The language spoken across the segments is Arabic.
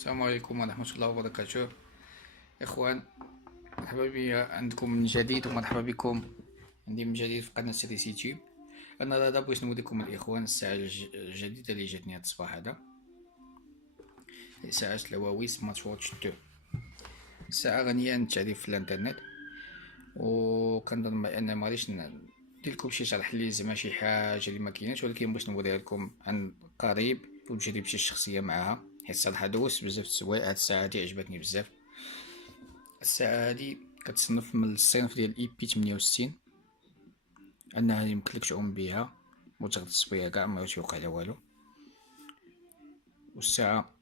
السلام عليكم ورحمة الله وبركاته. إخوان، مرحبا بي عندكم من جديد ومرحبا بكم عندي من جديد في قناة سيريس يوتيوب. أنا رادا بغيت نوريكم الإخوان الساعة الجديدة اللي جاتني هاد الصباح هذا، ساعة الهواوي سمارت واتش 2. الساعة غنية عن التعريف في الانترنت، وكنظن أن مغاديش ندير لكم شي شرح لي زعما شي حاجة اللي مكيناش، ولكن باش نوريها لكم عن قريب وتجربتي الشخصية معها، حيت صراحة دوزت بزاف السوايع. هاد الساعة هادي عجبتني بزاف. الساعة هادي كتصنف من الصنف ديال اي بي 68، انها يمكنلك تعوم بها وتغطس بها كاع ما يوقع لها والو. والساعة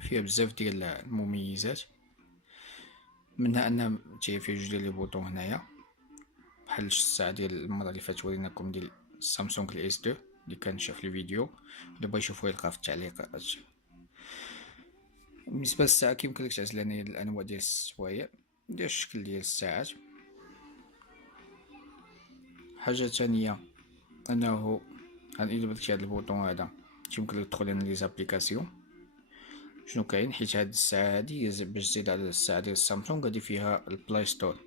فيها بزاف ديال المميزات، منها انها فيها جوج ديال لي بوطون هنايا بحال الساعة ديال المرة اللي فاتت وريناكم ديال سامسونج الاس 2 اللي كان شاف في الفيديو، دابا يشوفوه يلقى في التعليقات. بالنسبة للساعة كيمكنلك تعزل الانواع ديال السوايع ديال الشكل ديال الساعات. حاجة تانية انه الا درتي هاد البوطون هذا يمكنلك تدخل لنا لي زابليكاسيون. شنو كاين؟ حيت هاد الساعة هادي باش تزيد على الساعة ديال سامسونج هادي فيها البلاي ستور.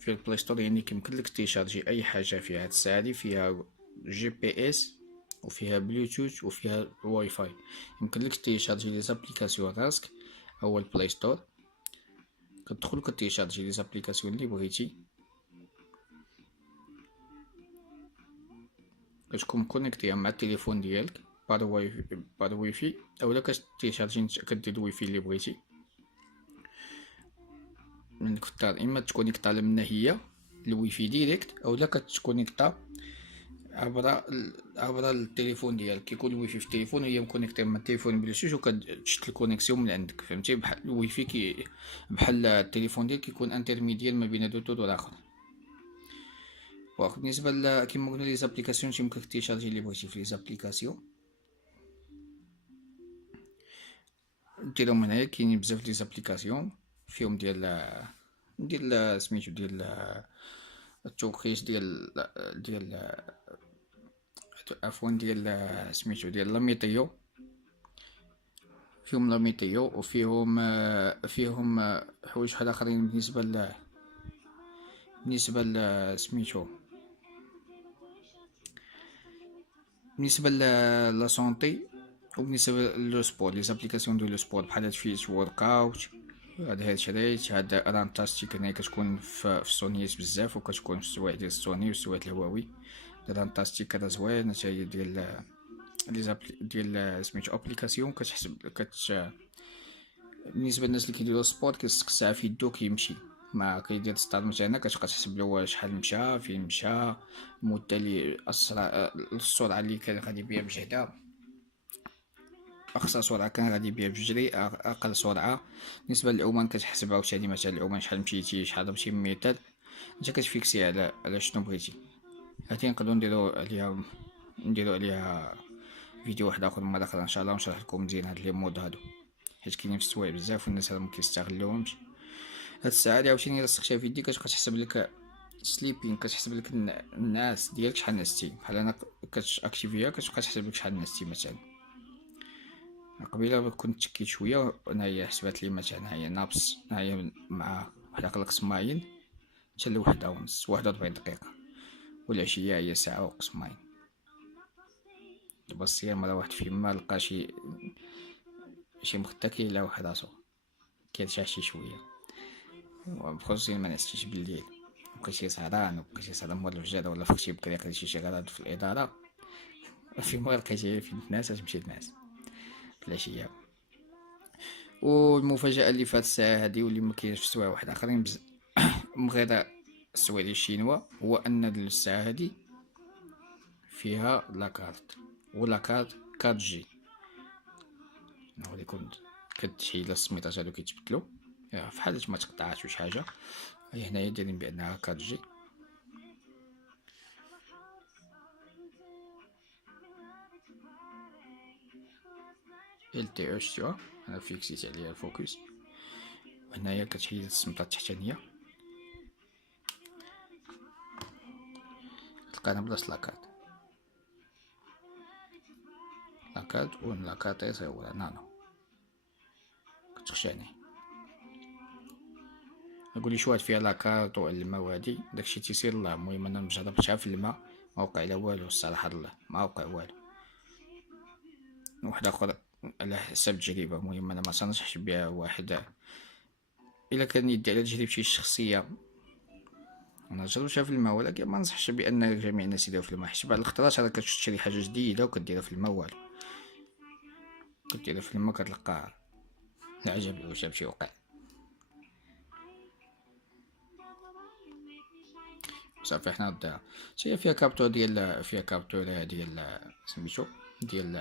في البلاي ستور يعني كيمكنلك تيشارجي اي حاجة فيها. هاد الساعة هادي فيها جي بي اس وفيها بلوتوث وفيها واي فاي. يمكنلك تيشارجي لي زابليكاسيون راسك او البلاي ستور، كتدخل كتيشارجي لي زابليكاسيون اللي بغيتي، كتكون كونيكتيها مع التليفون ديالك بار واي في، اولا كتيشارجي كدير الواي اللي بغيتي من الدار. اما تكونيكتا منها هي الواي ديريكت، اولا كتكونيكتا عبر التليفون ديالك. كيكون الواي في التليفون وهي مكونيكتي مع التليفون بلوتوث، وكتشد الكونيكسيون من عندك، فهمتي؟ بحال الواي كي بحال التليفون ديالك كيكون انترميديال ما بين هادو الاخر. بالنسبه كيما قلنا لي زابليكاسيون يمكنك تيشارجي اللي بغيتي في لي زابليكاسيون ديرهم هنايا. كاينين بزاف لي زابليكاسيون فيهم ديال سميتو ديال التوقيت ديال عفوا ديال سميتو ديال لا ميتيو. فيهم لا ميتيو وفيهم حوايج واحد اخرين بالنسبه سميتو بالنسبه لا سونتي، وبالنسبه لو سبور لي زابليكاسيون ديال لو سبور بحال هاد فيت ورك اوت، هاد شريت هاد رانتاستيك هنايا كتكون في السونيات بزاف، وكتكون في السوايع ديال السوني والسوايع الهواوي. رانتاستيك هذا زوين حتى هي ديال ديال سميتو ابليكاسيون كتحسب بالنسبه للناس اللي كيديروا سبور كيلصق الساعه في يدو كيمشي. ما كيدير ستارت مثلا كتبقى تحسب له شحال مشى فين مشى، المده اللي اسرع، السرعه اللي كان غادي بها بجهده، اقصى سرعه كان غادي بها بجري، اقل سرعه. بالنسبه للعومان كتحسب عاوتاني مثلا العومان شحال مشيتي شحال ضربتي من متر، انت كتفيكسي على شنو بغيتي. هادي نقدروا نديرو عليها فيديو واحد اخر مره اخرى ان شاء الله، ونشرح لكم مزيان هاد لي مود هادو، حيت كاينين في السوايع بزاف والناس راهم مكيستغلوهمش. هاد الساعه هادي عاوتاني الا لصقتيها في يديك كتبقى تحسب لك سليبين، كتحسب لك الناس ديالك شحال نعستي. بحال انا كتاكتيفيها كتبقى تحسب لك شحال نعستي. مثلا قبيله كنت تكيت شويه، انا هي حسبات لي مثلا هي نابس هي مع واحد قلقص ماين حتى لوحده ونص 41 دقيقه، والعشيه هي ساعه وقص ماين. دابا الصيام مرة واحد فيما لقى شي مخدة كيلا واحد راسو كيتشاشي شويه، بخصوصي ما نعستيش بالليل، بقيتي سهران وبقيتي سهران مور الفجر، ولا فقتي بكري قريتي شي غرض في الاداره، فيما لقيتي في الناس تمشي تنعس في العشيه. والمفاجاه اللي في هاد الساعه هادي واللي مكاينش في السوايع واحد اخرين من غير السوايع ديال الشينوا، هو ان الساعه هادي فيها لاكارت، ولاكارت 4 جي. نوريكم كتشيل السميطات هادو كيتبدلو فحال ما تقطعات وش حاجه. هي هنايا دايرين بانها 4 جي. ال تي اش تيوا انا فيكسيت عليها الفوكس. هنايا كتحيد السمطه التحتانيه تلقانا بلاصه لاكارت لاكاد لاكاطيس ولا نانو كتخشاني. نقولي شوات فيها لاكارت والماء وهادي داكشي تيسير الله. المهم انا جربتها في الماء ما وقع لا والو الصراحه، الله ما وقع والو. واحد اخر على حسب التجربه، المهم انا ما تنصحش بها واحد الا كان يدي على تجربتي الشخصيه. انا جربتها في الماء ولكن ما نصحش بان جميع الناس يديروا في الماء، حيت بعض الخطرات راه كتشري حاجه جديده وكديرها في الماء والو، كديرها في الماء كتلقى العجب العجاب شي وقع. صافي حنا ردها هي فيها كابتور ديال ديال سميتو ديال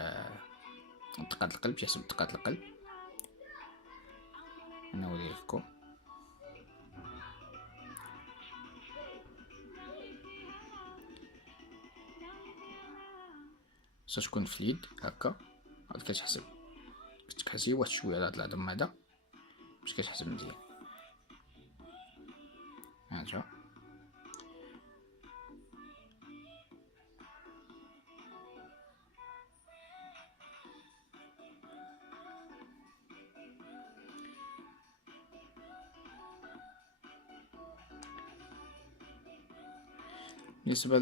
دقات القلب، تحسب دقات القلب. انا نوريكم تكون في اليد هكا، عاد كتحسب كتحسي واحد شويه على هاد العظم هذا باش كتحسب مزيان. هانتا بالنسبه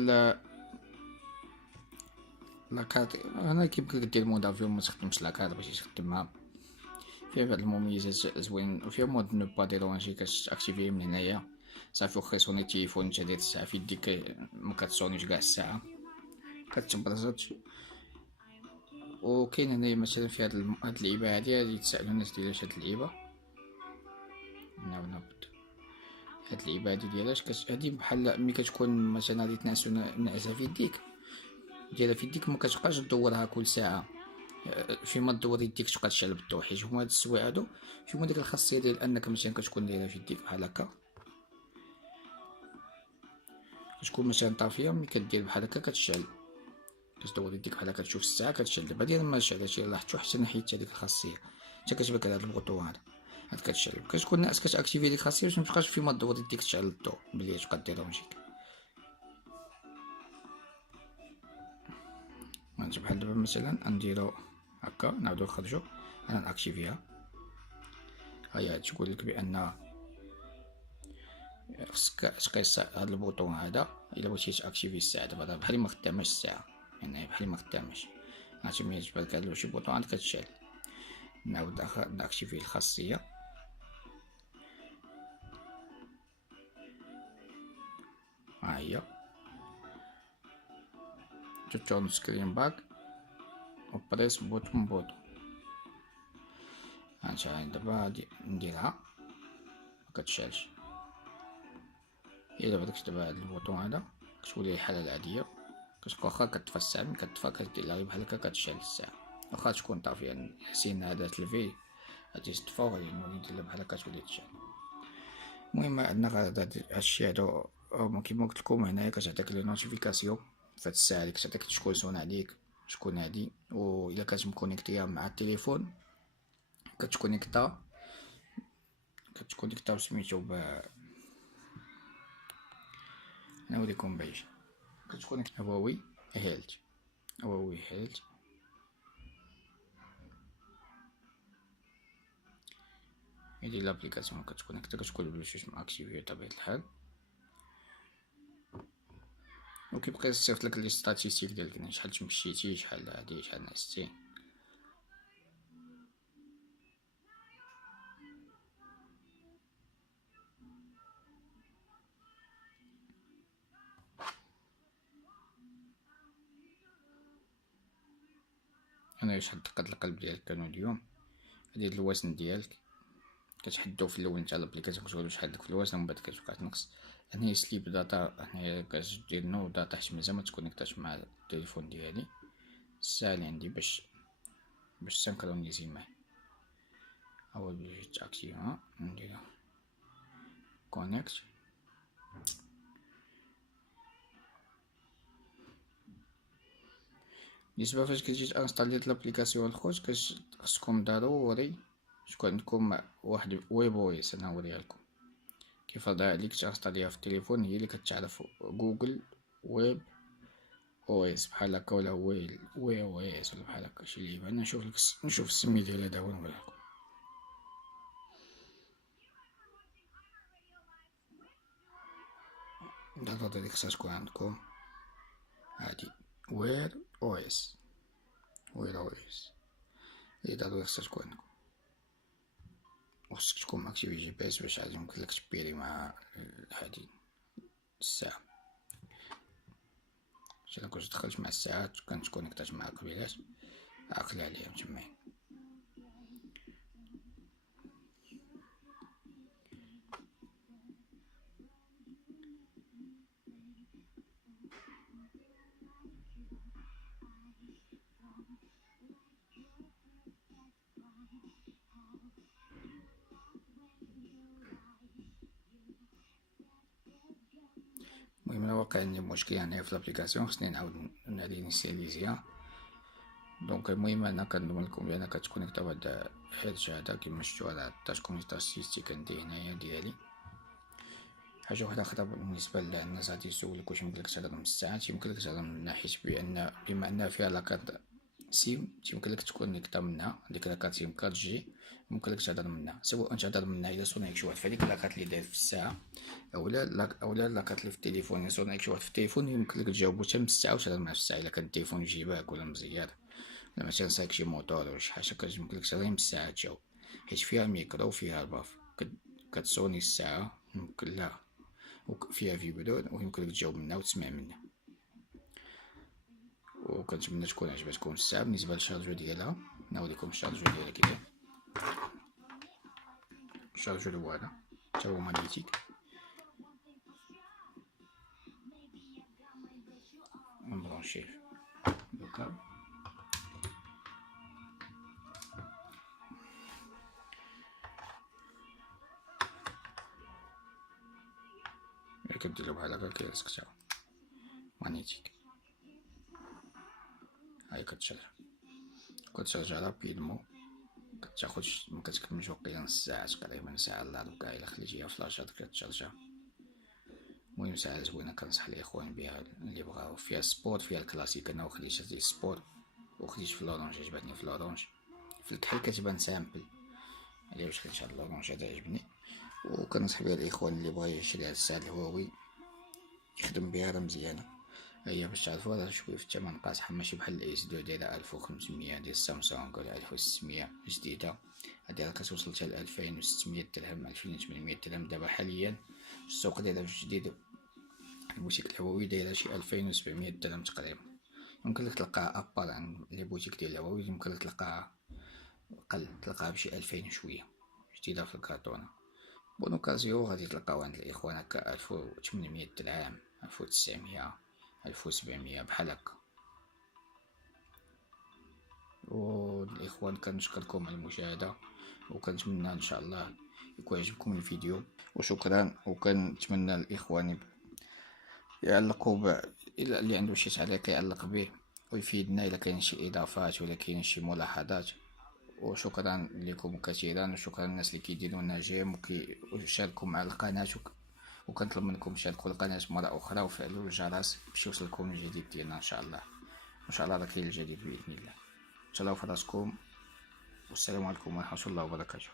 لاكارت انا كيمكن دير مود افيون ما تخدمش لاكارت باش تخدمها. فيها بعض المميزات زوين، وفيها مود نو با ديرونجي كتاكتيفيه من هنايا صافي. واخا يصوني التليفون نتا داير الساعه في يديك ما كتصونيش كاع الساعه، كتبرزط. وكاين هنايا مثلا في هاد اللعيبه هادي تسالوا الناس ديال هاد اللعيبه. نبدا هاد اللعيبه هادي ديالاش هادي بحال ملي كتكون مثلا غادي تنعسو نعسه في يديك ديالها في يديك، ما كتبقاش تدورها كل ساعه. فيما تدور يديك تبقى تشعل بالضوء، حيت هما هاد السوايع هادو فيهم ديك الخاصيه ديال انك مثلا كتكون دايرها في يديك بحال هكا، كتكون مثلا طافيه ملي كدير بحال هكا كتشعل، كتدور يديك بحال هكا تشوف الساعه كتشعل. دابا ديال ما شعلتش لاحظتو حتى انا حيدت هاديك الخاصيه، حتى كتبان هاد البوطون هذا عاد كتشعل. كتكون ناقص كتاكتيفي ديك الخاصيه باش متبقاش فيما تدور يديك تشعل الضوء بلي تبقى ديرونجيك. غنجي بحال دابا مثلا نديرو هكا نعاودو نخرجو انا ناكتيفيها. هيا تقول لك بان خصك تقيس هاد البوطون هذا الا بغيتي تاكتيفي الساعه. دابا بحال ما خداماش الساعه، يعني بحال ما خداماش. عرفتي ملي تجبر لك هاد شي بوطون عاد كتشعل. نعاود ناكتيفي الخاصيه. ها هي تورن سكرين باك وبريس بوطون. هانتا دابا غادي نديرها مكتشعلش. الا بغيتك دابا هاد البوطون هذا كتولي الحاله العاديه، واخا كتطفى الساعه ملي كتطفى كدير لها بحال هكا كتشعل الساعه. واخا تكون طافيه حسين هذا تلفي غادي تطفى وغادي نولي ندير بحال هكا تولي تشعل. المهم عندنا غير هادشي هادو كيما قلت لكم هنايا كتعطيك لي نوتيفيكاسيون فهاد الساعه اللي كتعطيك شكون صون عليك شكون هادي. و الا كانت مكونيكتيا مع التليفون كتكونيكتا سميتو نوريكم باش كتكونيكتا هواوي هيلث. هادي لابليكاسيون كتكونيكتا كتكون بلوتوث ماكتيفي بطبيعة الحال، وكيبقى يصيفط لك لي ستاتيستيك ديالك شحال تمشيتي شحال هادي شحال نعستي. انا شحال دقات القلب ديالك كانوا اليوم، هادي الوزن ديالك كتحدو في الاول نتاع الابليكاسيون كتقولو شحال داك في الوزن ومن بعد كتبقى تنقص. هنايا سليب داتا هنايا كتدير نو داتا حيت مازال ما تكونيكتاش مع التليفون ديالي. الساعه اللي عندي باش سانكرونيزي معاه اول باش تاكتيفا ندير كونيكت. بالنسبه فاش كتجي تانستالي لابليكاسيون الخوت خصكم ضروري تكون عندكم واحد ويب او اس. انا نوريها لكم كيف عليك تانستاليها في التليفون، هي اللي كتعرف جوجل ويب او اس بحال هكا، ولا وي او اس، ولا بحال هكا شي لعيبة. انا نشوف السمي ديال هدا هو نقول لكم. الداتا ديك خصها تكون عندكم هادي وير او اس، وير او اس هي الداتا خصها تكون عندكم. وخصك تكون ماكتيفي جي بي اس باش عاد يمكنلك تبيري مع هادي الساعة. الا كنت دخلت مع الساعات كانت كونيكتات مع قبيلات عقلي عليهم تماين. المهم انا واقع عندي مشكل يعني في لابليكاسيون، خصني نعاود نانيسياليزيها. دونك المهم انا كنضمن لكم بان كتكونيكتا بهاد الهيدج هذا كيما شفتو على التاش كونيكتاسيستيك عندي هنايا ديالي. حاجة واحدة أخرى بالنسبة للناس غادي يسولك واش يمكنلك تهضر من الساعات، يمكنلك تهضر منها حيت بما أنها فيها لاكارت سيم يمكنلك تكونيكتا منها ديك لاكارت سيم كارت جي، يمكنلك تهضر منها، سواء تهضر منها إلا صونيك شي واحد في هاديك لاكارت لي داير في الساعة، أولا لاكارت لي في التليفون إلا صونيك شي واحد في التليفون يمكنلك تجاوبو حتى من الساعة وتهضر معاه في الساعة إلا كان التليفون يجيبك ولا مزيار، ولا مثلا صايك شي موطور ولا شي حاجة يمكنلك تهضر من الساعة تجاوب، حيت فيها الميكرو وفيها الباف. كتصوني الساعة يمكن لها وفيها فيبرون ويمكنلك تجاوب منها وتسمع منها. وكنتمنى تكون عجبتكم الساعة. بالنسبة للشارجو ديالها نوريكم الشارجو ديالها كي داير. الشارجو هو هذا حتى هو ماغنيتيك، نبرونشيه بالكابل. ملي كديرو بحال هكا كيلصق حتى هو ماغنيتيك. هاهي كتشارجا رابيدمون، كتاخدش مكتكملش وقيلا نص ساعة تقريبا، ساعة إلا ربع إلا خليتيها فلاشات كتشارجا. المهم ساعة زوينة كنصح الإخوان بها اللي بغاو. فيها السبور فيها الكلاسيك، أنا خديت هادي السبور وخديت في لورانج، عجبتني في لورانج. في الكحل كتبان سامبل عليه باش خديت هاد لورانج هدا عجبني. وكنصح بها الإخوان اللي بغا يشري هاد الساعة الهواوي يخدم بها راه مزيانة. هي باش تعرفو راه شوية في الثمن قاصحة، ماشي بحال الاس دو دايرة 1500 ديال سامسونج ولا 1600 جديدة، هادي راه كتوصل حتى ل2600 درهم 2800 درهم دابا حاليا. السوق ديالها في الجديد البوتيك الهواوي دايرة شي 2700 درهم تقريبا. يمكنلك تلقاها ابار عن لي بوتيك ديال الهواوي، يمكنلك تلقاها قل تلقاها بشي 2000 شوية جديدة في الكارطونة. بون اوكازيو غادي تلقاو عند الاخوان هكا 1800 درهم 1900 1700 بحال هكا. والاخوان كنشكركم على المشاهدة، وكنتمنى ان شاء الله يكون عجبكم الفيديو، وشكرا. وكنتمنى الاخوان يعلقوا الى اللي عنده شي تعليق يعلق به ويفيدنا الا كاين شي اضافات ولا كاين شي ملاحظات. وشكرا لكم كثيرا، وشكرا للناس اللي كيديروا لنا جيم ويشاركوا مع القناة. وكنطلب منكم تشاركوا القناة مرة أخرى وفعلوا الجرس باش يوصلكم الجديد ديالنا إن شاء الله. إن شاء الله راه كاين الجديد بإذن الله. تهلاو في راسكم، والسلام عليكم ورحمة الله وبركاته.